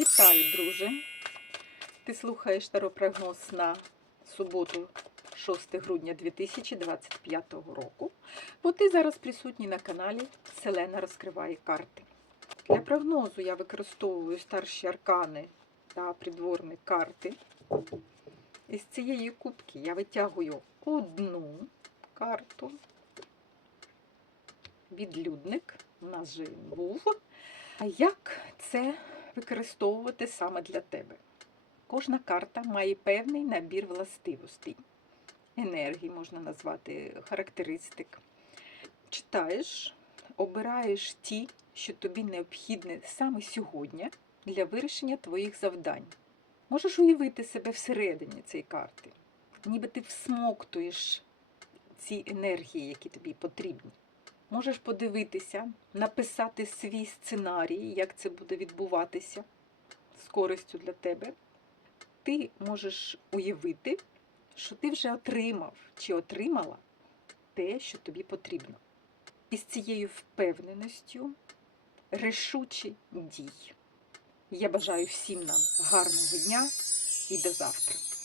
Вітаю, друже! Ти слухаєш таропрогноз на суботу, 6 грудня 2025 року, бо ти зараз присутній на каналі Селена розкриває карти. Для прогнозу я використовую старші аркани та придворні карти. Із цієї кубки я витягую одну карту. Відлюдник у нас же він був. А як це використовувати саме для тебе? Кожна карта має певний набір властивостей, енергії, можна назвати, характеристик. Читаєш, обираєш ті, що тобі необхідні саме сьогодні для вирішення твоїх завдань. Можеш уявити себе всередині цієї карти, ніби ти всмоктуєш ці енергії, які тобі потрібні. Можеш подивитися, написати свій сценарій, як це буде відбуватися з користю для тебе. Ти можеш уявити, що ти вже отримав чи отримала те, що тобі потрібно. І з цією впевненістю рішучі дій. Я бажаю всім нам гарного дня і до завтра.